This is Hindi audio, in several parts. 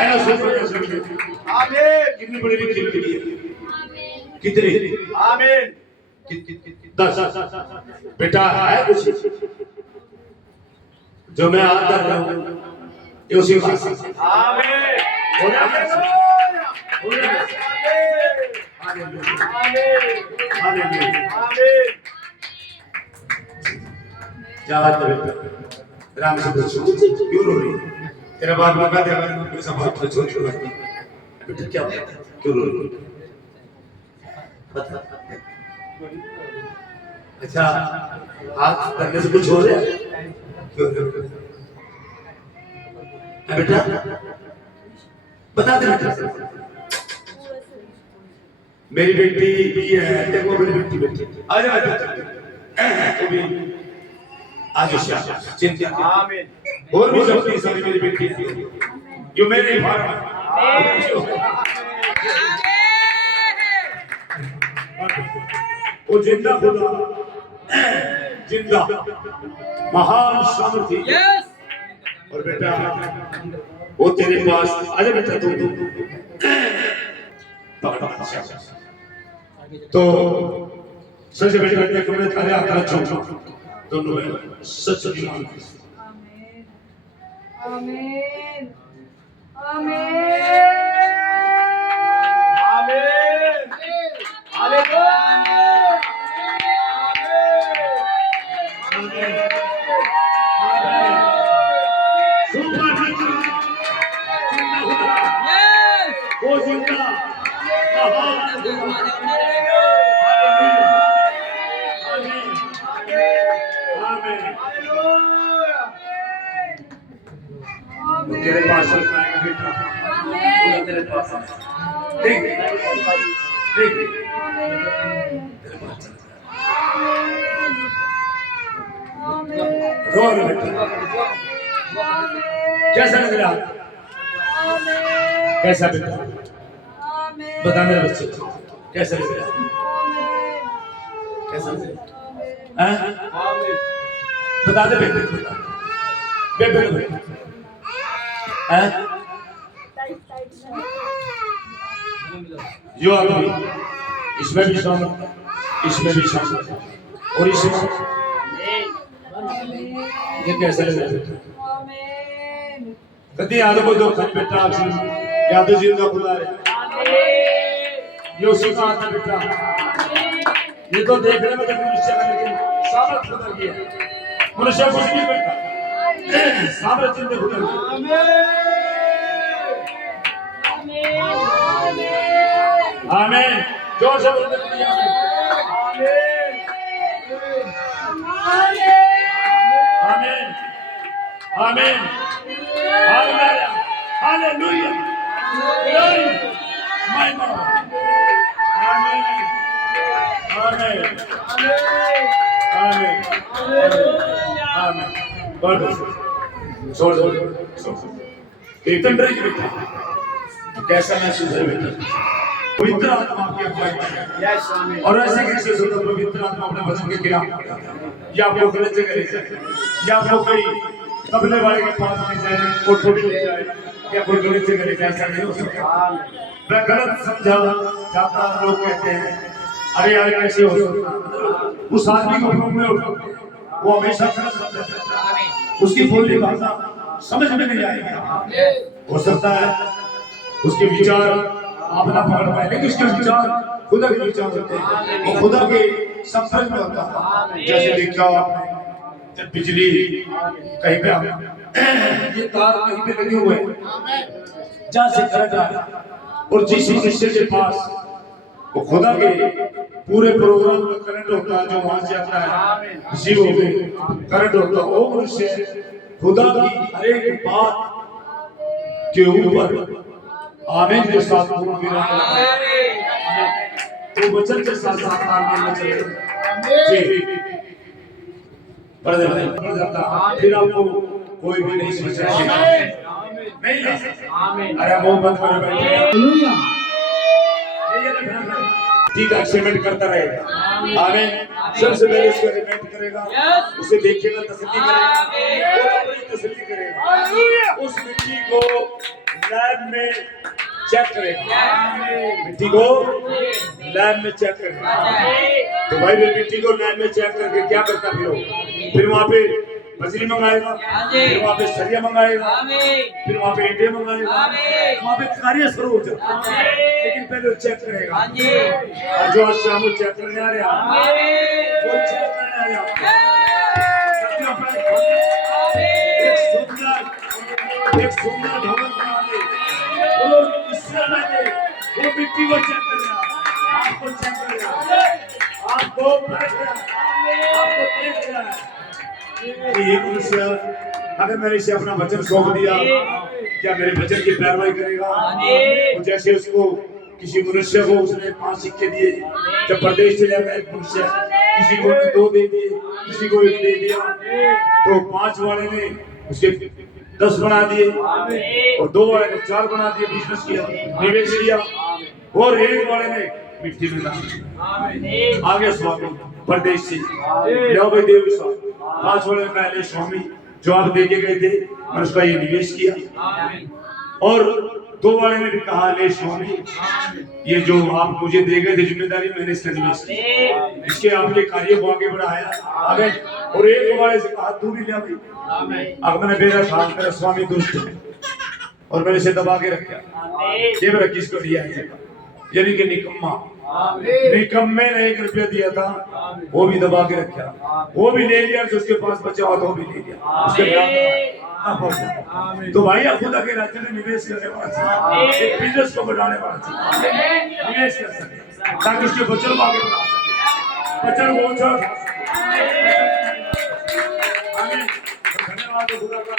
है ना सुपर आमीन। कितनी बड़ी जिंदगी है, कितनी आमीन। 10 बेटा है कुछ जो मैं आज कर रहा हूँ ये उसी बात से आमीन। क्या बात है बेटा, राम से पूछो क्यों रो रही है? तेरा बात बता दे, ऐसा बात तो छोड़ छोड़ बेटा, क्या क्यों रो रही है? अच्छा हाथ करने से कुछ हो रहा है क्यों बेटा, बता दे बेटा। मेरी बेटी भी है, देखो मेरी बेटी बेटी आ जा बेटा, तो भी आज चिंता आमीन। और भी सबकी सारी मेरी बेटी जो मेरे भाई वो जिंदा खुदा, जिंदा महान सामर्थी। और बेटा वो तेरे पास आजा बेटा, तो सच बेटा देखो मैं थारे हाथ रखो दोनों में सच आमीन आमीन आमीन हालेलुया वो जिंदा तेरे पास आएगा बेटा, तेरे पास देख देख तेरे पास रो बेटा, कैसा लग रहा, कैसा बेटा बता मेरे बच्चे कैसा लग रहा, कैसा लग रहा, बता दे बेटे, बेटे जो आदमी इसमें भी शामिल, इसमें भी शामिल और इसमें ये कैसे लग रहा है? कभी याद को दो बेटा याद जिंदा खुदा है, ये उसी का हाथ है बेटा। ये तो देखने में मनुष्य है लेकिन सामर्थ खुदा की है, मनुष्य कुछ नहीं करता, सामर्थ जिंदा खुदा है। आमीन, जोर से बोलते हैं आमीन आमीन हालेलुया हालेलुया माय गॉड आमीन आमीन आमीन आमीन गॉड जोर जोर कीर्तन रही बेटा, कैसा महसूस है बेटा? पवित्र आत्मा की अगुवाई और ऐसे कैसे होता पवित्र आत्मा अपने वचन के खिलाफ या आपको गलत जगह ले जाए, या आपको कोई तबले वाले के पास ले जाए और थोड़ी ले जाए, या कोई गलत जगह ले जाए, ऐसा नहीं हो सकता। मैं गलत समझा जाता, लोग कहते हैं अरे यार कैसे हो सकता, उस आदमी को रूप में उठाते वो हमेशा गलत समझता है, उसकी बोली भाषा समझ में नहीं आएगी। हो सकता है उसके विचार आप ना पकड़ पाए, लेकिन उसके विचार खुदा के विचार होते हैं, वो खुदा के संपर्क में होता है। जैसे देखा आपने जब बिजली कहीं पे ये तार कहीं पे लगे हुए जहाँ से करंट आ रहा और जिस मनुष्य के पास वो खुदा के पूरे प्रोग्राम में करंट होता है, जो वहां से आता है रिसीव होके करंट होता है, वो मनुष्य खुदा की हर एक बात के ऊपर आमीन के साथ तो वचन के साथ साथ आमीन में चले जी बढ़ जाता, फिर आपको कोई भी नहीं समझेगा नहीं ला आमीन। अरे मुंह बंद करो बैठे, हालेलुया ठीक है, एक्सपेरिमेंट करता रहेगा आमीन। सबसे पहले इसको एक्सपेरिमेंट करेगा, उसे देखेगा, तसल्ली करेगा और अपनी तसल्ली करेगा, उस मिट्टी को लैब में चेक करेगा, मिट्टी को लैब में चेक करेगा। तो भाई वे मिट्टी को लैब में चेक करके क्या करता फिर वहाँ पे मछली मंगाएगा, फिर वहाँ पे सरिया मंगाएगा, फिर वहाँ पे ईंटें मंगाएगा, वहाँ पे कार्य शुरू हो जाता है। लेकिन पहले वो चेक करेगा। और जो आज शाम को चेक करने आ रहा वो चेक करने आ रहा एक सुंदर भवन बना ले, वो इससे पहले वो मिट्टी को चेक करेगा, आपको चेक करेगा, आपको परखेगा, आपको देखना कि ये मनुष्य अगर मैंने इसे अपना वचन सौंप दिया, क्या मेरे वचन की पैरवाई करेगा? तो जैसे उसको किसी मनुष्य को उसने 5 सिक्के दिए, जब प्रदेश चले गए मनुष्य, किसी को 2 दे दिए, किसी को 1 दे दिया, तो 5 वाले ने उसके 10 बना दिए और 2 वाले ने 4 बना दिए, बिजनेस किया, निवेश किया, और 1 वाले ने मिट्टी में डाल आगे स्वामी प्रदेश से लो भाई देव स्वामी 5 वाले में पहले स्वामी जो आप दे के गए थे मैंने उसका ये निवेश किया, और 2 वाले ने भी कहा ले स्वामी ये जो आप मुझे दे गए थे जिम्मेदारी मैंने इसका निवेश किया, इसके आपके कार्य को आगे बढ़ाया आगे, और 1 वाले से कहा तू भी ले भाई। अब मैंने बेरा था मेरा स्वामी दुष्ट है और मैंने इसे दबा के रखा, ये मेरा किसको दिया है यानी कि निकम्मा, निकम्मे ने 1 रुपया दिया था वो भी दबा के रखा, वो भी ले लिया, जो उसके पास बचा हुआ था वो भी ले लिया, उसके तो भाई खुदा के राज्य में निवेश करने वाला चाहिए, एक बिजनेस को बढ़ाने वाला चाहिए, निवेश कर सके ताकि उसके बच्चों को आगे बढ़ा सके, बच्चों को ऊंचा उठा सके। धन्यवाद खुदा का,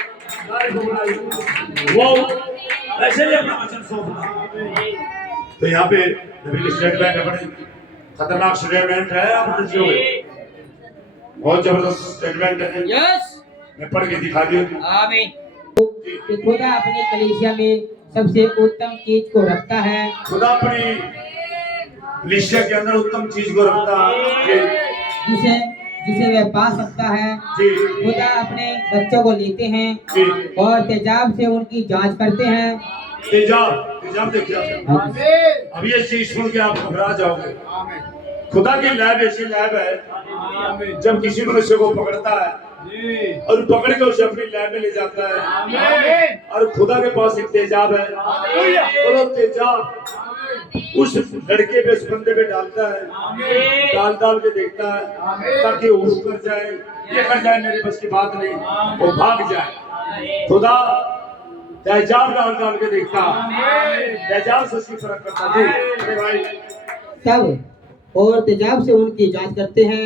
वो ऐसे ही अपना वचन सौंपना। तो यहाँ पे नबी स्टेट बैंक है, बड़े खतरनाक स्टेटमेंट है, आप जो बहुत जबरदस्त स्टेटमेंट है। यस मैं पढ़ के दिखा दूं। आमीन। कि खुदा अपनी कलीसिया में सबसे उत्तम चीज को रखता है, खुदा अपनी कलीसिया के अंदर उत्तम चीज को रखता है जिसे जिसे वह पा सकता है। खुदा अपने बच्चों को लेते हैं और तेजाब से उनकी जांच करते हैं। तेजाब देखिए, अब ये चीज सुन के आप घबरा जाओगे। खुदा की लैब ऐसी लैब है, जब किसी मनुष्य को पकड़ता है और पकड़ के उसे अपनी लैब में ले जाता है, और खुदा के पास एक तेजाब है, और वो तेजाब उस लड़के पे, उस बंदे पे डालता है, डाल के देखता है ताकि वो उठ कर जाए, ये कर जाए मेरे बस की बात नहीं, वो भाग जाए। खुदा तेजाब डाल के देखता, तेजाब से उसकी फर्क करता जी भाई। तब और तेजाब से उनकी जांच करते हैं,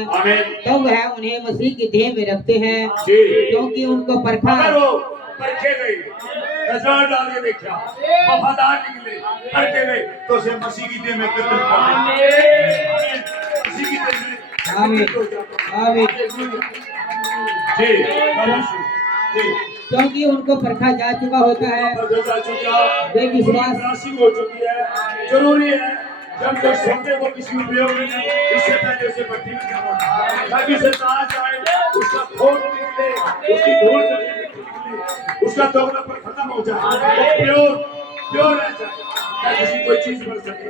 तब वह उन्हें मसीह की देह में रखते हैं, क्योंकि उनको परखा परखे गए, तेजाब डाल के देखा, वफादार निकले, परखे गए तो उसे मसीह की देह में एकत्रित कर दें, मसीह की देह में। आमीन आमीन। जी क्योंकि उनको परखा जा चुका होता है, वे विश्वास हो चुकी है। जरूरी है जब कोई सोते को किसी उपयोग में नहीं, इससे पहले उसे भट्टी में जाना ताकि उसे ताज आए, उसका खोट निकले, उसकी धूल निकले, उसका दोगलापन खत्म हो जाए, वो प्योर रह जाए, ताकि किसी कोई चीज बन सके।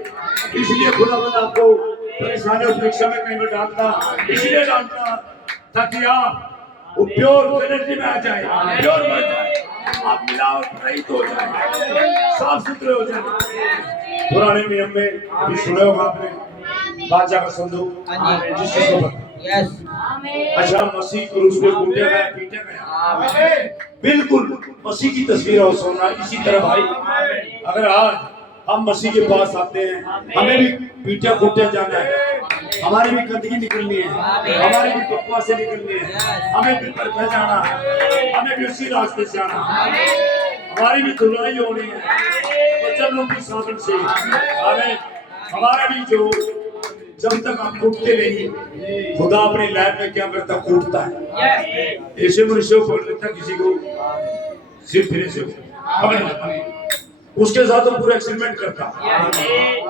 इसलिए खुदावंद आपको परेशानी और परीक्षा में कहीं पर डालता, इसलिए डालता ताकि आप वो प्योर एनर्जी में आ जाए, प्योर बन जाए, आप मिलावट रहित हो जाए, साफ सुथरे हो जाए। पुराने नियम में भी सुने होगा आपने बादशाह का संदूक, जिसके ऊपर अच्छा मसीह क्रूस पे कूटे गए, पीटे गए, बिल्कुल मसीह की तस्वीर और सोना। इसी तरह भाई अगर आज हम मसीह के पास आते हैं, हमें भी पीटे कूटे जाना है, हमारी भी गंदगी निकलनी है, हमारी भी बकवास से निकलनी है, हमें भी परखे जाना है, हमें भी उसी रास्ते से जाना है, हमारी भी धुलाई होनी है वचनों की साधन से। हमें हमारा भी जो जब तक हम कूटते नहीं, खुदा अपने लैब में क्या करता, कूटता है। ऐसे मनुष्य को पकड़ लेता, किसी को सिर फिरे से पकड़ लेता, उसके साथ वो पूरा एक्सपेरिमेंट करता,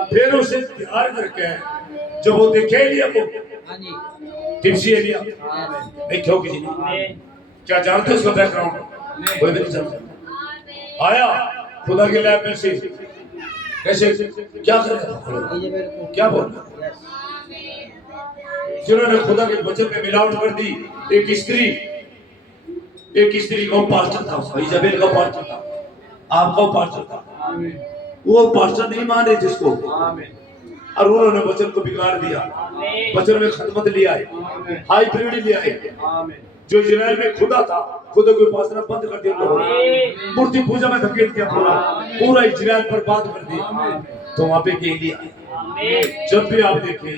फिर उसे तैयार करके जब वो देखे एलिया को, टिप्सी एलिया देखो किसी ने क्या जानते उसका बैकग्राउंड, कोई भी नहीं जानता। आया खुदा के लैब में से कैसे क्या कर रहा था, क्या बोल रहा, जिन्होंने खुदा के वचन में मिलावट कर दी। एक स्त्री का पास्टर था, उसका इजाबेल का पास्टर था, आपका पास्टर था। वो पास्टर नहीं मान रहे जिसको, और उन्होंने वचन को बिगाड़ दिया, वचन में खदमत लिया है, हाइब्रिड लिया है। जो इजराइल में खुदा था, खुदा को उपासना बंद कर दिया लोगों ने, मूर्ति पूजा में धकेल दिया, पूरा इजराइल पर बात कर दिया। तो वहां पे एलिया, जब भी आप देखें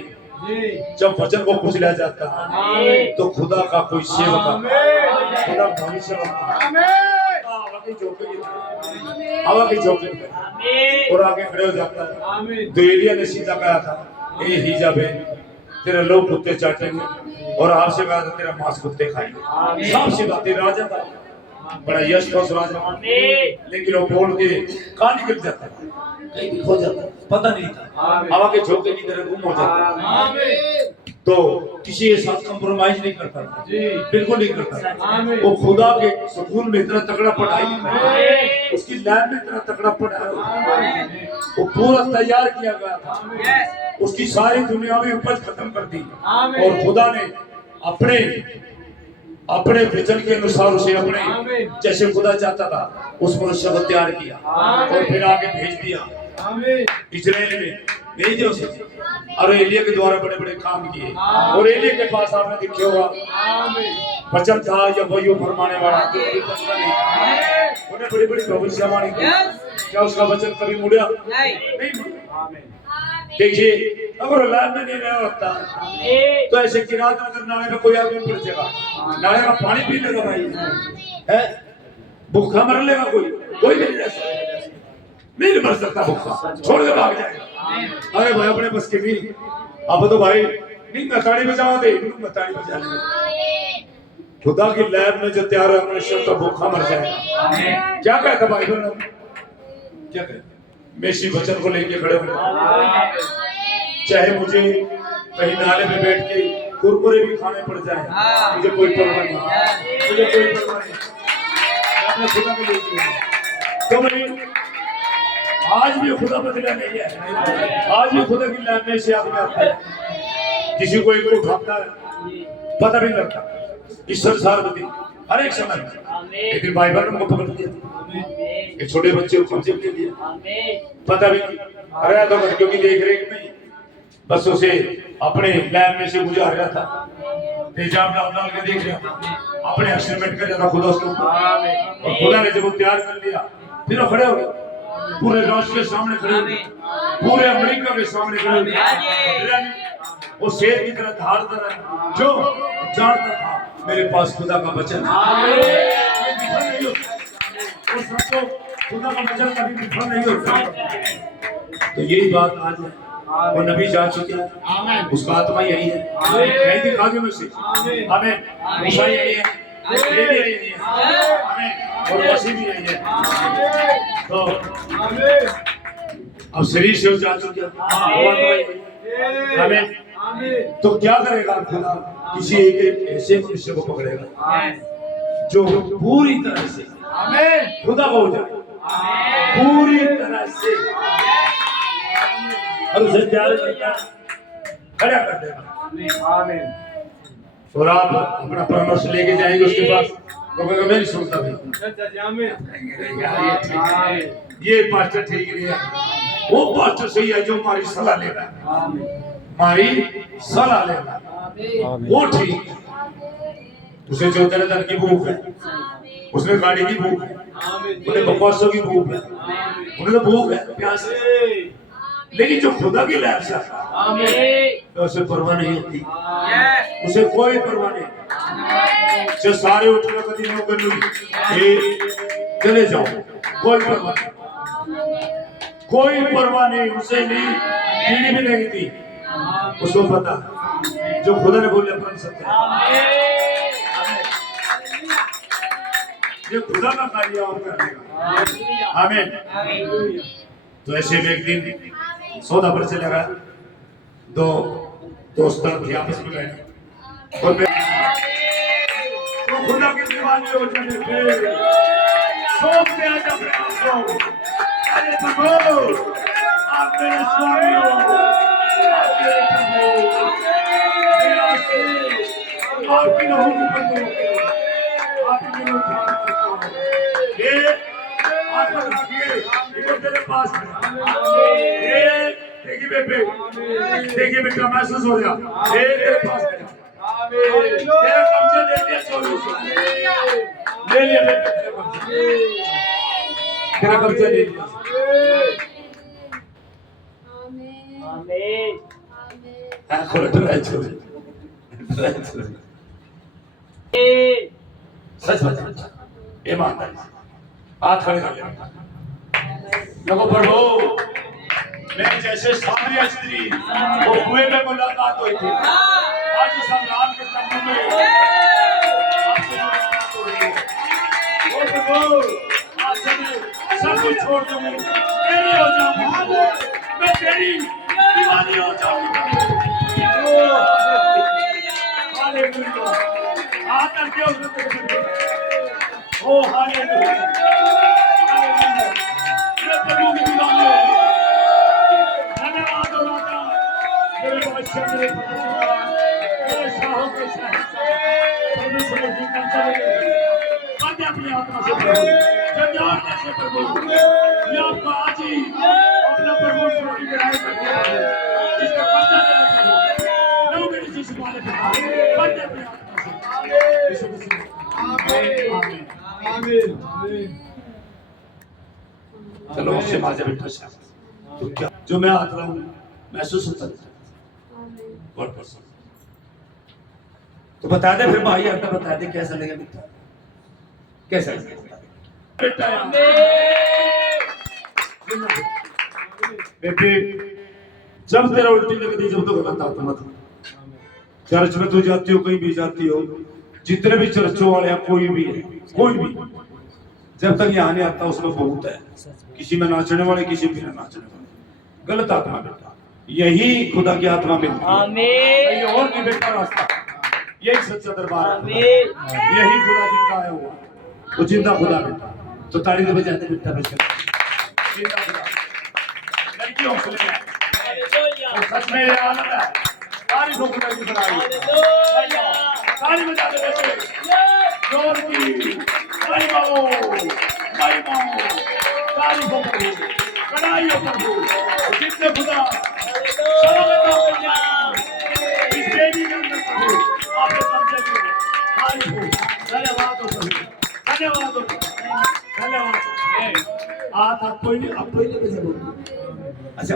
जब वचन को कुचला जाता है तो खुदा का कोई सेवक, खुदा भविष्य हवा की चौकी और आगे खड़े हो जाता है। तो एलिया ने सीधा कहा था, ए इजाबेल, तेरे लोग कुत्ते चाटेंगे और आपसे कहा था तेरा मांस कुत्ते खाएंगे। साफ सी बात है, राजा था, बड़ा यश था उस राजा, लेकिन वो बोल के कहाँ निकल जाता है, कहीं भी खो जाता, पता नहीं था, हवा के झोंके की तरह गुम हो जाता। तो किसी के साथ कंप्रोमाइज नहीं करता था, बिल्कुल नहीं करता। वो खुदा के स्कूल में इतना तगड़ा पढ़ाई, उसकी लैब में इतना तगड़ा पढ़ाई, वो पूरा तैयार किया गया था, उसकी सारी दुनियावी उपज खत्म कर दी। और खुदा ने अपने वचन के अनुसार उसे अपने जैसे खुदा चाहता था उस मनुष्य को तैयार किया और फिर आगे भेज दिया इजराइल में, भेज दिया उसे। और एलिया के द्वारा बड़े बड़े काम किए। और एलिया के पास आपने देखे होगा वचन था या वही फरमाने वाला, उन्हें बड़ी बड़ी भविष्यवाणी की। क्या उसका वचन कभी मुड़ा? नहीं मुड़ा। देखिए, अगर लाल में नहीं रहा होता तो ऐसे किरात अगर नाले में कोई आदमी पड़ जाएगा, नाले का पानी पी लेगा भाई, है भूखा मर लेगा, कोई नहीं रह सकता, नहीं मर सकता भूखा, छोड़ के भाग जाएगा। अरे भाई अपने बस की नहीं, अब तो भाई नहीं मताड़ी बजाओ दे, मताड़ी बजा ले। खुदा की लैब में जो तैयार है मनुष्य तो भूखा मर जाएगा। क्या कहता भाई बहनों, क्या कहता, मैं इसी वचन को लेके खड़े हूँ, चाहे मुझे कहीं नाले में बैठ के कुरकुरे भी खाने पड़ जाए, मुझे कोई परवाह नहीं, मुझे कोई परवाह नहीं, अपने खुदा को लेके। तो भाई आज भी खुदा बदला नहीं है, आज भी खुदा की लैब में से आदमी आता है, किसी को एक को उठाता है, पता भी लगता इस संसार में हर एक समय। एक दिन भाई बहन को पकड़ दिया, एक छोटे बच्चे को कब्जे के लिए, पता भी नहीं, अरे तो लड़कियों की देख रेख नहीं, बस उसे अपने लैब में से गुजार रहा था, तेजाब डाल के देख रहा था, अपने एक्सपेरिमेंट कर रहा था खुदा उसके ऊपर। और खुदा ने जब वो तैयार कर लिया, फिर वो खड़े हो गए, पूरे राष्ट्र के सामने खड़े हो गए, पूरे अमेरिका के सामने खड़े हो गए। वो शेर की तरह धारदार है, जो जानता था मेरे पास खुदा का वचन है, सबको खुदा का वचन कभी विफल नहीं होता। तो यही बात आज है, वो नबी जा चुके हैं, उसका आत्मा यही है, नहीं दिखा दे मुझसे, हमें मूसा यही है, एलिया यही है, हमें और मसीह भी यही है। तो अब शरीर से जा चुके हैं, हमें तो क्या करेगा खुदा, किसी एक ऐसे मनुष्य को पकड़ेगा जो पूरी तरह से खुदा हो जाए, पूरी तरह से, और उसे तैयार खड़ा कर देगा। और आप अपना परामर्श लेके जाएंगे उसके पास, वो कहेगा मैं नहीं सुनता भाई, ये पास्टर ठीक नहीं है, वो पास्टर सही है जो हमारी सलाह ले रहा है, हमारी सलाह ले रहा है, वो ठीक। उसे जो तरह की भूख है, उसमें गाड़ी की भूख है, उन्हें बकवासों की भूख है, उन्हें तो भूख है, प्यास है, लेकिन जो खुदा की लैब से तो उसे परवाह नहीं होती, उसे कोई परवाह नहीं। जो सारे उठकर कभी नौकर चले जाओ, कोई परवाह नहीं, कोई परवाह नहीं, उसे नहीं पीनी भी नहीं थी, उसको पता जो खुदा ने बोले बन सकते हैं, ये खुदा का कार्य और करेगा। आमीन। तो ऐसे में एक दिन सौदा पर चला गया, दो दोस्त थे आपस में बैठे, और तो खुदा के दीवाने हो जाने थे, सोचते हैं को। अरे प्रभु, आप मेरे स्वामी हो, आप मेरे प्रभु, मेरे आश्रय, आपकी रहूं प्रभु, आपकी उद्धार करता हूं। ये आत्मा रखिए, ये तेरे पास है। ये देखिए बेबे, देखिए बेटा महसूस हो गया, ये तेरे पास है। तेरा कब्जा ले लिया, 24 ले लिया बेटे, तेरा कब्जा ले लिया। आमीन। खोल तो रह छोड़, सच बता, ईमानदारी से हाथ खड़े कर ले। देखो प्रभु, मैं जैसे सामरिया स्त्री वो कुएं में मुलाकात हुई थी, आज संग्राम के तंबू में आपसे मुलाकात हो रही है। ओ प्रभु, आज से मैं सब कुछ छोड़ दूंगी, तेरी हो जाऊंगी, मैं तेरी दीवानी हो जाऊंगी। हालेलुया, हाथ करके ओ हालेलुया, हालेलुया, मैं प्रभु की दीवानी हो गई। धन्यवाद हो माता, मेरे बच्चे, मेरे मेरे शाहों के शहंशाह, प्रभु समझी का चले बातें अपनी आत्मा से प्रभु, जंजाल से प्रभु, ये आपका आज ही अपना प्रभु छोटी कराई करके इसका कब्जा लेने प्रभु, लो मेरी शिशु वाले पिता, बातें अपनी आत्मा से, यीशु मसीह, आमीन, आमीन। चलो उससे माजे बेटा से तो क्या जो मैं हाथ रहा हूँ महसूस होता है गॉड पर्सन। तो बता दे फिर भाई, आपने बता दे कैसा लगे बेटा, कैसा लगे बेटा। बेटे जब तेरा उल्टी लगती, जब तो गलत आता मत। चर्च में तू जाती हो, कहीं भी जाती हो, जितने भी चर्चों वाले हैं, कोई भी है, कोई भी, जब तक यहाँ नहीं आता उसमें बहुत है, किसी में नाचने वाले, किसी में नाचने वाले, गलत आत्मा बेटा। यही खुदा की आत्मा मिलती है, और नहीं बेटा रास्ता, यही सच्चा दरबार है, यही खुदा जिंदा आया हुआ, वो जिंदा खुदा बेटा। तो ताली दे बजाते बेटा, जिंदा खुदा लड़की हौसले में, तो सच में ये आनंद है, तारीफ हो खुदा की बड़ाई, ताली बजाते बेटे, जोर की महिमा हो, महिमा हो, तारीफ हो प्रभु, बड़ाई हो प्रभु, जितने खुदा इस देवी के अंदर प्रभु आपके कब्जे में, तारीफ हो, धन्यवाद हो प्रभु, धन्यवाद हो, धन्यवाद। आप पहले कैसे बोलते? अच्छा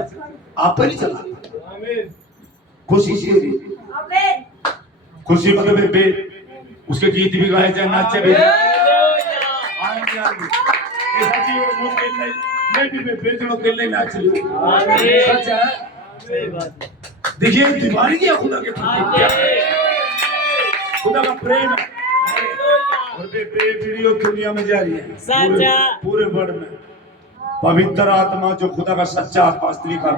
आप पहले चला, खुशी से खुशी मतलब बेबे, उसके गीत भी गाए जाए, नाचे भी, ऐसा चाहिए वो खेल नहीं, मैं भी बेबे जो खेल नहीं नाच रही हूँ, सच है। देखिए दीवानी क्या खुदा के प्रति, क्या खुदा का प्रेम है। और बेबे वीडियो दुनिया में जा रही है, पूरे वर्ल्ड में पवित्र आत्मा जो खुदा का सच्चा आत्मा स्त्री का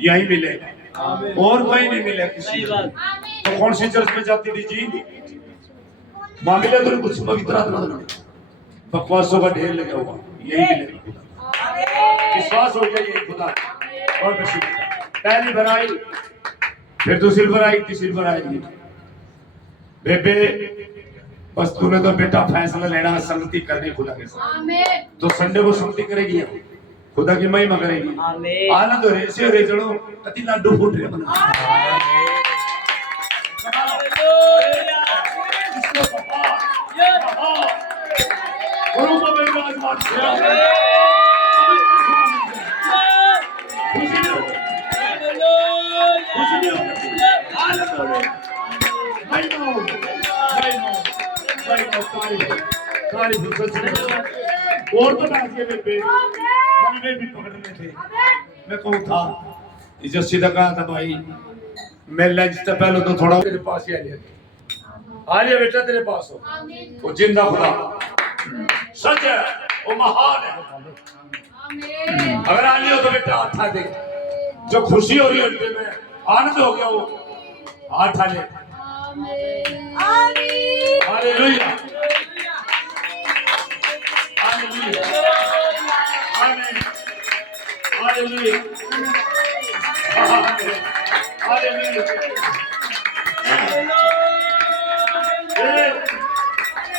यही मिलेगा, और कोई नहीं मिलेगा किसी। तो कौन सी चर्च में जाती थी जी, मामले तो कुछ पवित्र आत्मा बकवासों का ढेर लगा हुआ, यही मिलेगा खुदा, विश्वास हो गया यही खुदा। और पहली भराई, फिर दूसरी भराई, तीसरी भराई, बेबे बस तूने तो बेटा फैसला लेना, संगति करनी खुदा के साथ, तो संडे को संगति करेगी, खुदा की महिमा करेगी, आनंद हो रहे से चलो कति लाडू फूट रहे बना गुरु को मेरी आजमान खुशी नहीं आनंद हो रहे, और तो बात ये बेबे मैंने भी पकड़ने थे, मैं कहूँ था इज्जत सीधा कहा था भाई, मैं लंच से पहले तो थोड़ा मेरे पास ही आ लिया बेटा, तेरे पास हो, वो जिंदा खुदा सच है, वो महान है। अगर आ लिया तो बेटा हाथ दे, जो खुशी हो रही है में आनंद हो गया, वो हाथ ले। हालेलुया, हालेलुया, हालेलुया हालेलुया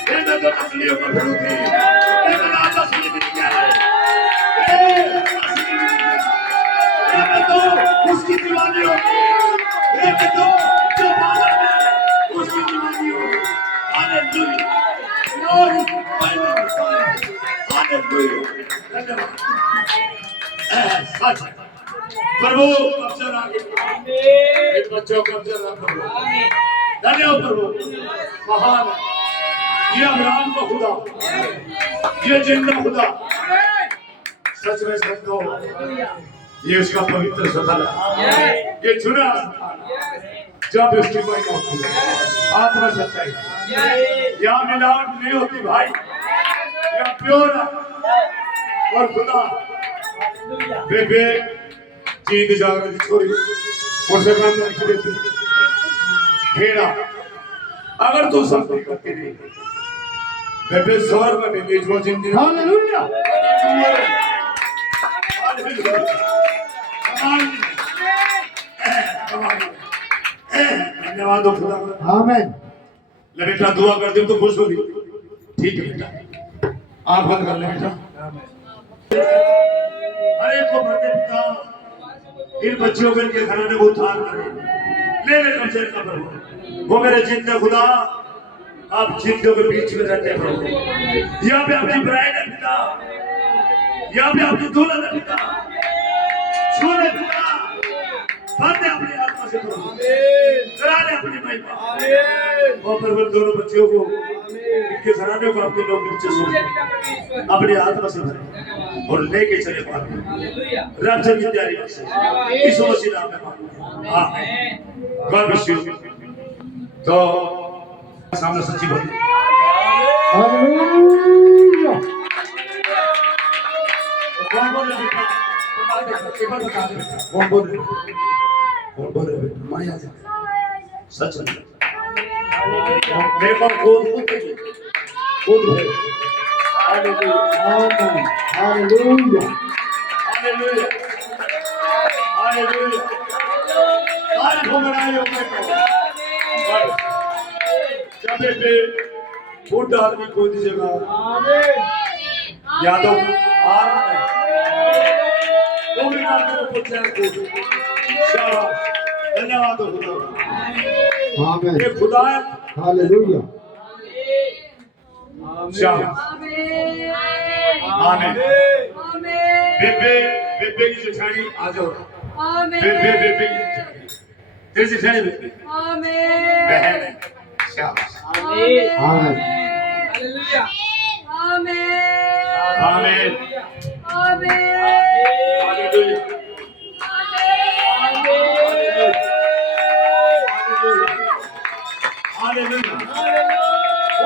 ये मैं तो तस्वीरों में भरू थी ये मैं आता सुनी भी नहीं है ये मैं तो उसकी दीवानी होती ये मैं तो जो बादल में उसकी दीवानी होती हालेलुया glory हालेलुया धन्यवाद सच प्रभु अवसर आगे इन बच्चों को अवसर प्रभु धन्यवाद प्रभु महान ये अब्राहम का खुदा ये जिंदा खुदा सच में संतो ये उसका पवित्र स्थल है ये चुना जब उसकी कोई होती है आत्मा सच्चाई यहाँ मिलावट नहीं होती भाई यहाँ प्योर है और खुदा बेबे जीत जागरण छोड़ी उसे काम नहीं देती हेरा अगर तू सब करती नहीं बेबे स्वर्ग में मिली जो जिंदगी हालेलुया धन्यवाद खुदा आमीन। ले बेटा दुआ कर दे तो खुश होगी ठीक है बेटा आंख बंद कर ले बेटा अरे को भरते पिता इन बच्चों को इनके घराने को उद्धार करे ले ले कब्जे का प्रभु वो मेरे जिंदा खुदा आप जिंदों के बीच में रहते हैं प्रभु यहाँ पे अपनी ब्राइड है पिता यहाँ पे अपनी दुल्हन है पिता छूने पिता भरते अपनी आत्मा से प्रभु कराने अपनी महिमा वो प्रभु दोनों बच्चों को इनके घराने को अपने लोग नीचे सोच अपनी आत्मा से भरे और लेके चले पाते रक्षा की तैयारी से इस मसीह नाम में आमीन गॉड ब्लेस यू तो सामने सच्ची बोली हालेलुया। कौन बोल रहे बेटा एक बार बता दे बेटा कौन बोल रहे बेटा माया से सच में मेरे को खुद है हालेलुया आमीन। हालेलुया। हालेलुया हालेलुया आज घुमराए हो मेरे को जब पे छोटा आदमी को दी जगह या तो आ रहा है तो भी ना तो पूछा को शाबाश धन्यवाद खुदा आमीन। ये खुदा है हालेलुया। शाबाश आमीन बेबे बेबे की जेठानी आ जाओ बेबे बेबे की जेठानी तेरी जेठानी बेबे बहन है शाबाश आमीन। हालेलुया आमीन हालेलुया हालेलुया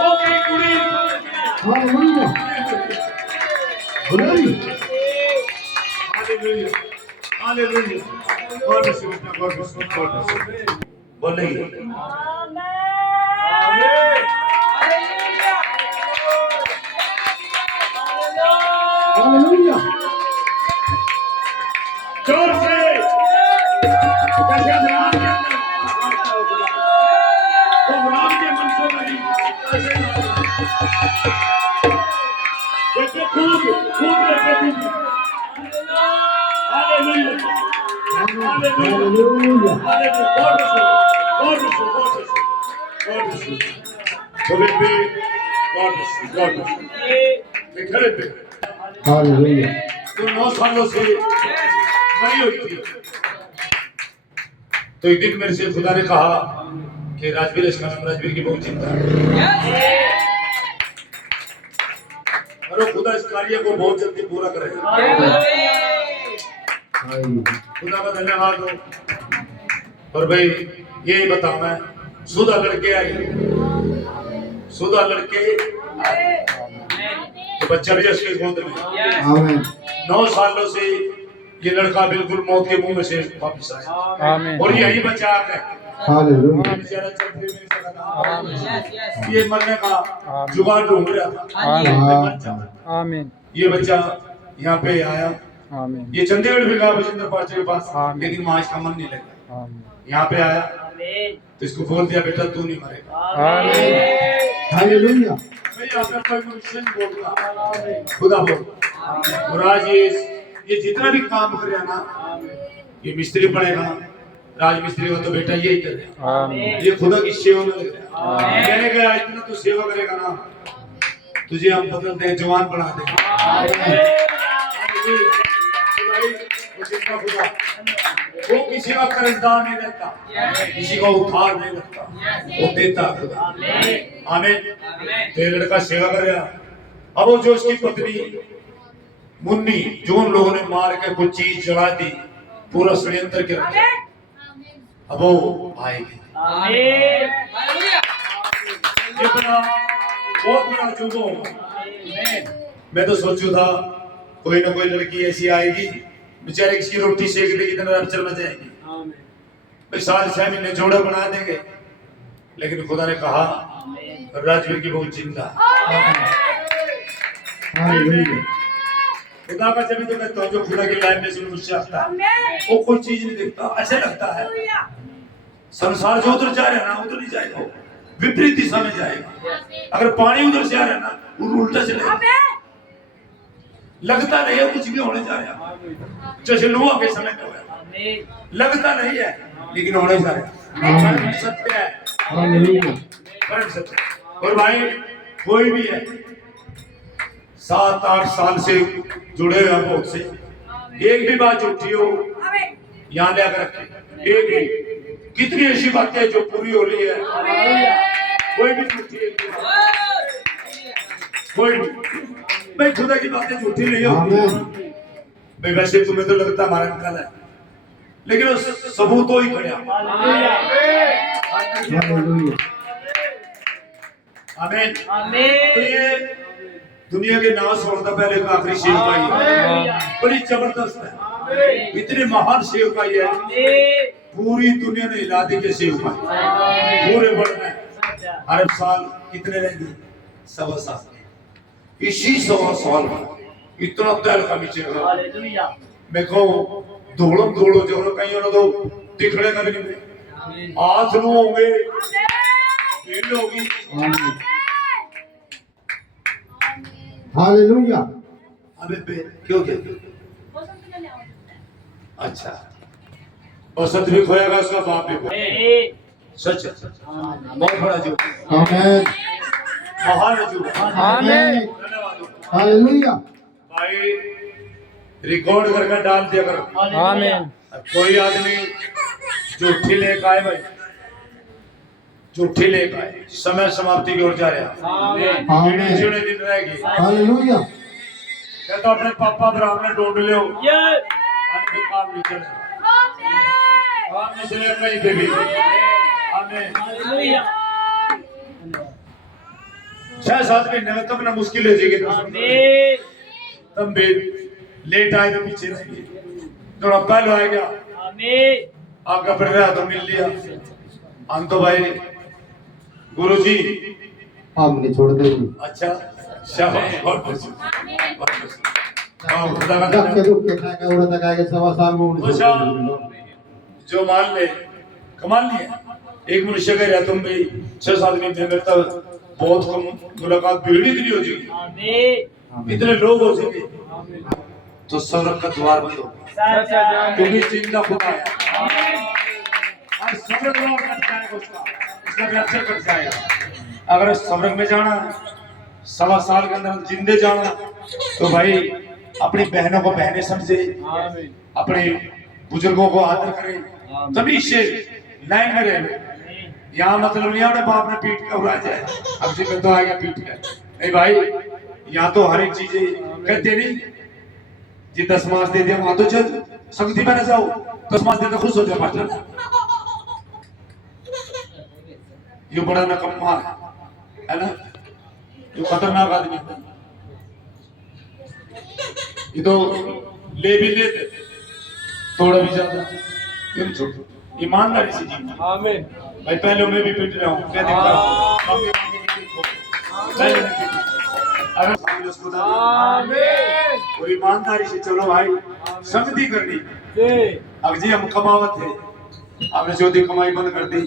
ओके कुड़ी hallelujah. Hallelujah hallelujah God bless you God bless you God bless you बोलिए हालेलुया। जोर से कैसे राम के अंदर तो राम के मंशों में भी ऐसे देखो खूब खूब रहते खूब hallelujah hallelujah. Hallelujah God bless you God bless you God bless you God bless you तो baby God bless you God bless you खड़े पे हालेलुया। तो 9 सालों से मरी हुई थी तो एक दिन मेरे से खुदा ने कहा कि राजवीर इसका नाम राजवीर की बहुत चिंता है और खुदा इस कार्य को बहुत जल्दी पूरा करेगा खुदा का धन्यवाद हो और भाई यही बताओ मैं सुधा लड़के आई सुधा लड़के तो बच्चा भी उसके गोद में आमीन। 9 सालों से ये लड़का बिल्कुल मौत के मुंह में से वापस आया आमीन। और यही बचा है हालेलुया। बेचारा चल फिर नहीं सकता ये मरने का जुगाड़ ढूंढ रहा था आमीन। बच्चा आमीन। ये बच्चा यहाँ पे आया आमीन ये चंडीगढ़ भी गया बजिंदर पार्टी के पास, आमीन। लेकिन वहां इसका मन नहीं लगा। आमीन यहाँ पे आया तो इसको बोल दिया बेटा तू नहीं मरेगा। आमीन हालेलुया भाई यहाँ पे कोई मनुष्य नहीं बोलता, खुदा बोल। और आज ये जितना भी काम करे ना, ये मिस्त्री बनेगा, राजमिस्त्री हो तो बेटा यही करे, आमीन ये खुदा की सेवा में लग रहा है। कहने गया इतना तो सेवा करेगा ना, तुझे हम बदल दे, जवान बना दे। खुदा वो किसी का कर्जदार नहीं रहता, किसी का उधार नहीं रखता, वो देता खुदा। आमीन। तो ये लड़का सेवा कर रहा। अब वो जो उसकी पत्नी मुन्नी, जो उन लोगों ने मार के कुछ चीज जला दी, पूरा षड्यंत्र के रखा, अब वो आएगी। ये बड़ा बहुत बड़ा जुबो होगा। मैं तो सोचू था कोई ना कोई लड़की ऐसी आएगी, बेचारे किसी रोटी सेक देगी, इतना रैप्चर में जाएगी, भाई साल 6 महीने जोड़ा बना देंगे। लेकिन खुदा ने कहा राजवीर की बहुत जिंदा। हालेलुया खुदा का जब तो कहता हूँ, जो खुदा की लाइन में से मनुष्य आता है वो कोई चीज नहीं देखता, ऐसे लगता है संसार जो उधर जा रहा है ना उधर नहीं जाएगा, वो विपरीत दिशा में जाएगा। अगर पानी उधर से आ रहा है ना वो उल्टा चलेगा, लगता नहीं है कुछ भी होने जा रहा है। जैसे नूह के समय में हुआ, लगता नहीं है लेकिन होने जा रहा है। सत्य है, हालेलुया परम सत्य। और भाई कोई भी है 7-8 साल से जुड़े हुए हैं बहुत से, एक भी बात झूठी हो यहाँ ले आकर रखें, एक भी। कितनी ऐसी बातें जो पूरी हो रही है, कोई भी झूठी है, कोई भी। भाई खुदा की बातें झूठी नहीं होती। आमीन भाई वैसे तुम्हें तो लगता हमारा अंकल है, लेकिन वो सबूत हो ही खड़ा। हालेलुया आमीन। तो ये दुनिया के नाश होने से पहले का आखिरी सेवकाई है, बड़ी जबरदस्त है, इतने महान सेवकाई है, पूरी दुनिया ने हिला दी के सेवकाई, पूरे वर्ल्ड में। हर साल कितने रहेंगे? 1.25 साल। इसी 1.25 साल में इतना तेल का नीचे मैं कहूँ दौड़ो जो कहीं तो दिखने का भी नहीं, हाथ नु होंगे, भीड़ होगी। आमीन हालेलुया अबे क्यों क्या? अच्छा, और सत भी खोएगा, उसका बाप भी खोएगा। सच बहुत बड़ा जो आमीन महान जो आमीन धन्यवाद हालेलुया भाई, रिकॉर्ड करके डाल दिया करो। आमीन कोई आदमी झूठी लेकर आए भाई, झूठी लेकर आए, समय समाप्ति की ओर जा रहा, आमीन जीने दिन रहेगी। हालेलुया क्या तो अपने पापा ब्राह्मण ढूंढ लो, काम नहीं चलेगा, काम नहीं चलेगा कहीं पे भी। आमीन। 6-7 महीने में तब ना मुश्किल हो जाएगी, तब भी लेट आए तो पीछे रहेंगे, थोड़ा पहले आएगा आपका परिवार तो मिल लिया। हम तो भाई गुरुजी हमने छोड़ देंगे अच्छा शाबाश, बहुत बहुत हाँ, खुदा का दुख के धन्यवाद। दुख के खाएगा उड़ा तक आएगा 1.25 साल में उड़ जो मान ले कमाल नहीं है। एक मनुष्य कह रहा तुम भी 6-7 महीने में तब बहुत कम मुलाकात भीड़ इतनी हो जाएगी, इतने लोग हो जाएंगे, तो सड़क का द्वार बंद होगा, क्योंकि चिंता खुदा है और सब्र द्वार कट जाएगा, उसका व्यवसाय कट जाएगा। अगर सब्र में जाना है 1.25 साल के अंदर जिंदे जाना, तो भाई अपनी बहनों को बहनें समझे, अपने बुजुर्गों को आदर करें, तभी से लाइन में रहे। यहाँ मतलब नहीं अपने बाप ने पीट के उड़ा जाए, अब जी में तो आ गया पीट के, नहीं भाई यहाँ तो हर एक चीजें कहते नहीं, जी 10 मास दे दिया वहां तो चल संगति में न जाओ, 10 मास दे तो खुश हो जाओ मास्टर। ये बड़ा नकम्मा है ना, ये खतरनाक आदमी है, ये तो ले भी लेते थोड़ा भी ज्यादा, क्यों छोड़ो, ईमानदारी से जीना। आमीन भाई पहले मैं भी पीट रहा हूँ, क्या दिक्कत? अगर आमीन और ईमानदारी से चलो भाई, संगति करनी। अब जी हम कमावत थे, आपने जो दी कमाई बंद कर दी,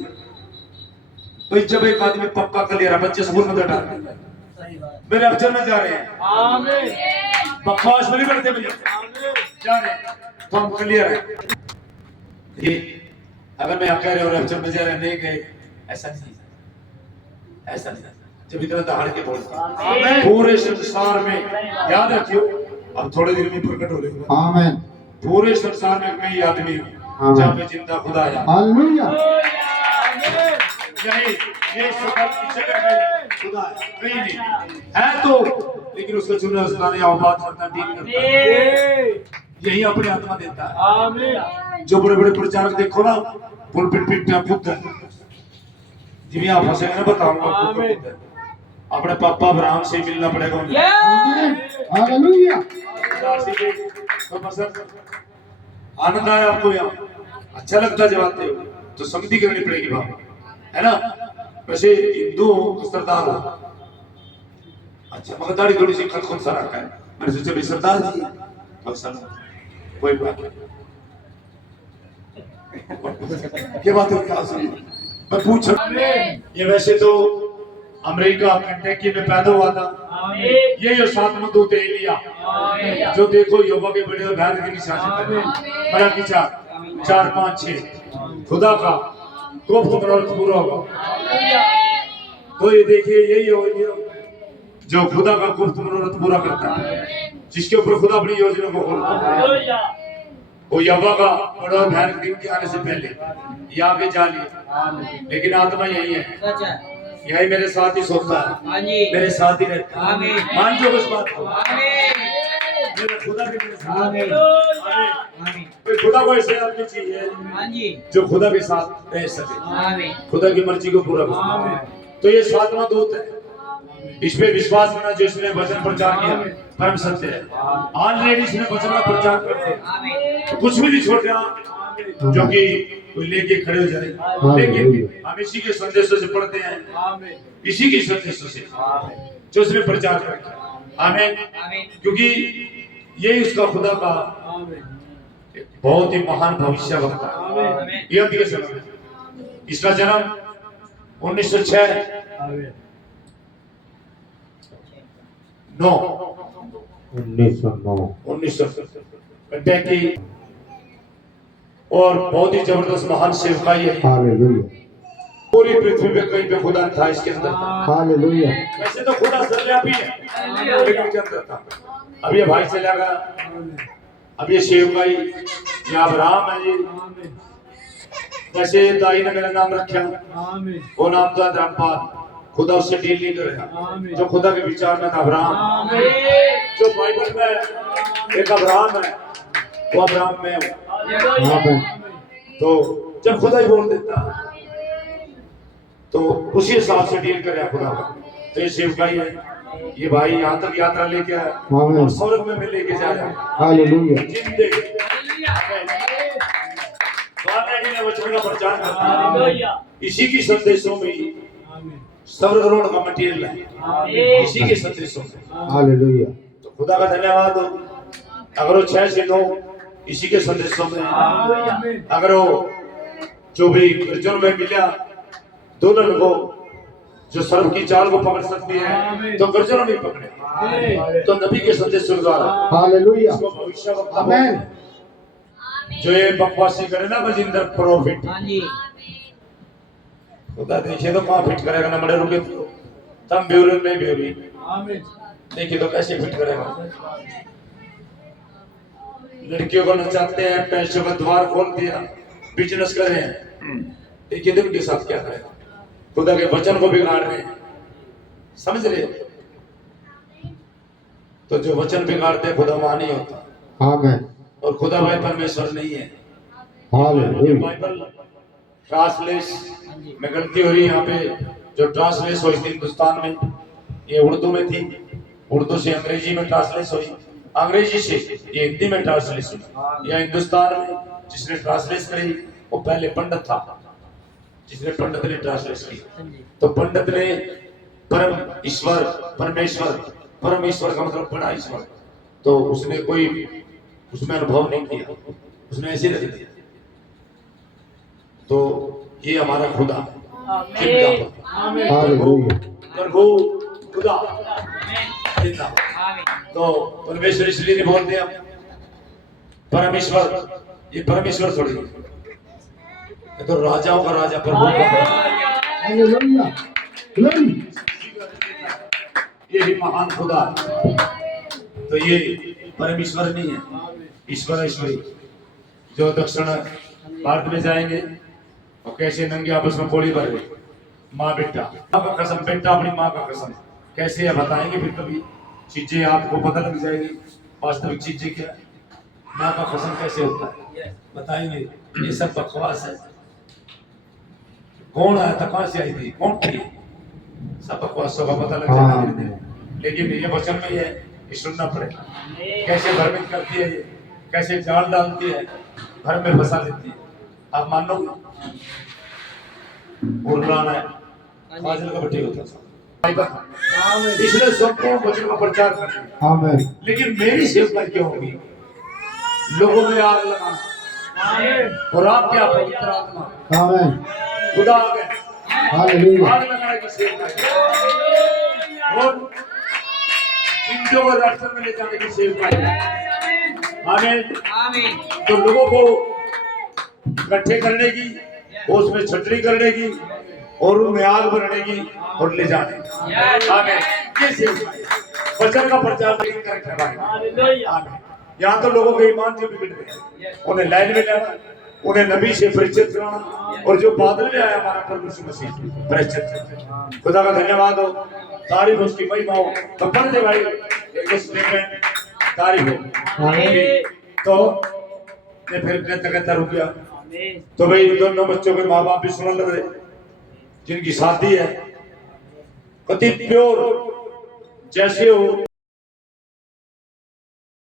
तो जब एक आदमी पक्का कर लिया, बच्चे स्कूल में डाल देते हैं, मेरे अफसर में जा रहे हैं, बकवास नहीं करते भैया, जा रहे हैं तो हम क्लियर है। ये अगर मैं कह रहे और अफसर में जा रहे नहीं गए, ऐसा नहीं, ऐसा नहीं। जब इतना दहाड़ के बोलते पूरे संसार में, याद रखियो, अब थोड़े दिन में प्रकट हो रहे, आमीन। पूरे संसार में मैं ही आदमी हूँ आमीन। जहाँ पे जिंदा खुदा है। हालेलुया। यही ये सफल की जगह में खुदा है, कहीं नहीं है तो, लेकिन उसको चुना उसका नहीं आवाज करता, डील करता है, यही अपनी आत्मा देता है। जो बड़े बड़े प्रचारक देखो ना, पुलपिट पिट पे खुद जिन्हें आप हंसे ना बताऊंगा, अपने पापा अब्राहम से मिलना पड़ेगा उन्हें। हालेलुया। तो मतलब आनंद आया आपको, यहाँ अच्छा लगता है जब आते हो तो संगति करनी पड़ेगी बाबा, है ना। वैसे हिंदू हो सरदार हो, अच्छा मगर दाढ़ी थोड़ी सी खत सा रखा है, मैंने सोचा भाई सरदार जी अक्सर कोई बात नहीं, क्या बात है, क्या सुनी मैं पूछ, ये वैसे तो अमेरिका केंटकी में पैदा हुआ था, ये जो सातवां दूत एलिया, जो देखो योगा के बड़े भैर के निशान बड़ा की 4 5 6 खुदा का गुप्त मनोरथ पूरा होगा। तो ये देखिए यही हो जो खुदा का गुप्त मनोरथ पूरा करता है, जिसके ऊपर खुदा अपनी योजना को खोलता है। वो यहोवा का बड़ा भैर दिन के आने से पहले ये आगे जा लिया, लेकिन आत्मा यही है, यही मेरे साथ ही सोता है, मेरे साथ ही रहता है। मान जो उस बात को, मेरे खुदा के मेरे साथ है। कोई खुदा को ऐसे आदमी चाहिए जो खुदा के साथ रह सके, खुदा की मर्जी को पूरा करे। तो ये सातवां दूत है, इसमें विश्वास करना जो इसने वचन प्रचार किया परम सत्य है। ऑलरेडी इसने वचन का प्रचार करते हैं, तो कुछ भी नहीं छोड़ा जो कि कोई लेके खड़े हो जाए, लेकिन हम इसी के संदेशों से पढ़ते हैं, इसी के संदेशों से जो इसने प्रचार किया। आमीन। क्योंकि यही उसका खुदा का बहुत ही महान भविष्यवक्ता है। ये अंत के समय इसका जन्म 1906 1909 और बहुत ही जबरदस्त महान सेवकाई है। हालेलुया। पूरी पृथ्वी पे कहीं पे खुदा था इसके अंदर। हालेलुया। वैसे तो खुदा सर्वव्यापी है, लेकिन इसके अंदर था। अब ये भाई चला गया, अब ये सेवकाई, ये अब्राहम है जी। वैसे दाई ने मेरा नाम रखा, वो नाम था धर्मपाल, खुदा उससे डील नहीं करेगा। जो खुदा के विचार में था अब्राहम, जो बाइबल में एक अब्राहम है, वो अब्राहम में है। तो जब खुदा ही बोल देता तो उसी हिसाब से डील करे खुदा का। तो ये सेवकाई है, ये भाई यहाँ तक यात्रा लेके आया और स्वर्ग में मैं लेके जा रहा हूँ। हालेलुया। वचन का प्रचार करता है, इसी की संदेशों में स्वर्ग का मटेरियल है, इसी के संदेशों में। हालेलुया। तो खुदा का धन्यवाद हो। अगर वो 6 से 9 इसी के संदेशों में, अगर वो जो भी गर्जन में मिला दुल्हन को जो सर्व की चाल को पकड़ सकती है, तो गर्जन नहीं पकड़े, तो नबी के संदेश द्वारा हालेलुया। भविष्यवक्ता आमीन। जो ये बकवासी करे ना बजिंदर प्रॉफिट, खुदा देखिए तो कहाँ फिट करेगा ना, बड़े रुके तम ब्यूरो में ब्यूरी देखिए तो कैसे फिट करेगा। लड़कियों को नचाते हैं, पैसों का द्वार खोल दिया, बिजनेस कर रहे हैं, देखिए तो उनके साथ क्या करेगा। खुदा के वचन को बिगाड़ रहे हैं, समझ रहे। तो जो वचन बिगाड़ते खुदा वहां नहीं होता। आमीन। और खुदा भाई परमेश्वर नहीं है। हालेलुया। बाइबल ट्रांसलेश में गलती हो रही है यहाँ पे, जो ट्रांसलेश हुई थी हिंदुस्तान में, ये उर्दू में थी, उर्दू से अंग्रेजी में ट्रांसलेश हुई, अंग्रेजी से ये हिंदी में ट्रांसलेश हुई। या हिंदुस्तान में जिसने ट्रांसलेश करी वो पहले पंडित था, जिसने पंडित ने ट्रांसलेश की। तो पंडित ने परम ईश्वर, परमेश्वर, परम ईश्वर का मतलब बड़ा ईश्वर, तो उसने कोई उसमें अनुभव नहीं किया, उसने ऐसे रख दिया। तो ये हमारा खुदा हालेलुया प्रभु खुदा जिंदा। तो परमेश्वर इसलिए नहीं बोलते हम परमेश्वर, ये परमेश्वर थोड़ी है, ये तो राजाओं का राजा प्रभु का हालेलुया यही महान खुदा है। तो ये परमेश्वर नहीं है, ईश्वर ईश्वरी। जो दक्षिण भारत में जाएंगे और कैसे नंगे आपस में गोली भर गए, माँ बेटा, माँ का कसम, बेटा अपनी माँ का कसम, कैसे है बताएंगे फिर कभी चीजें आपको पता लग जाएगी वास्तविक चीजें क्या है। माँ का कसम कैसे होता है बताएंगे, ये सब बकवास है। कौन आया था, कहाँ से आई थी, कौन थी, सब बकवास, सब पता लग जाएगा धीरे धीरे। लेकिन ये वचन में ये सुनना पड़ेगा, कैसे भ्रमित करती है ये, कैसे जाल डालती है, घर में फंसा देती है। आप मानोगे उर्रान है फाजिल का बट्टी होता था, इसने संपूर्ण वचन का प्रचार कर दिया। आमीन लेकिन मेरी सेवकाई क्यों होगी, लोगों में आग लगाना और आप क्या पवित्र आत्मा आमीन खुदा आ गए, हालेलुया आग लगाने की सेवकाई और चिंतों को रास्ते में ले जाने की सेवकाई। आमीन। तो लोगों को इकट्ठे करने की, उसमें छटनी करने की और उनमें आग भरने की और ले जाने की। आमीन। ये सेवकाई वचन का प्रचार नहीं करके भाई। आमीन। यहाँ तो लोगों के ईमान जो बिगड़ गए, उन्हें लाइन में लाना, उन्हें नबी से परिचित कराना, और जो बादल में आया हमारा प्रभु यीशु मसीह परिचित कराना। खुदा का धन्यवाद हो, तारीफ उसकी महिमा हो। तो पढ़ दे भाई एक स्टेटमेंट, तारीफ हो। तो मैं फिर कहता रुक गया। तो भाई दोनों बच्चों के माँ बाप भी सुनने लग रहे, जिनकी शादी है, अति प्योर जैसे हो